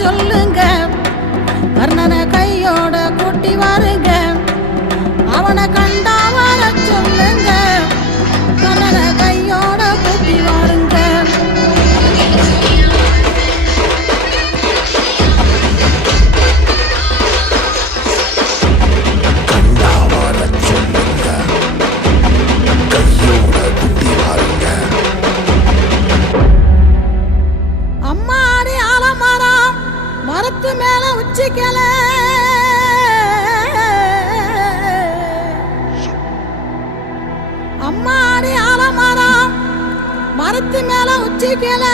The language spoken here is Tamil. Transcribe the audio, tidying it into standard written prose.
சொல்லுங்க, கர்ணனை கையோட கூட்டி வாருங்க, அவனை கண்டா வர சொல்லுங்க, கர்ணனை கையோட கூட்டி வாருங்க. அம்மாடி ஆலமரம் மரத்து மேல உச்சிக்கல, அம்மாடி ஆலமரம் மரத்து மேல உச்சிக்கல.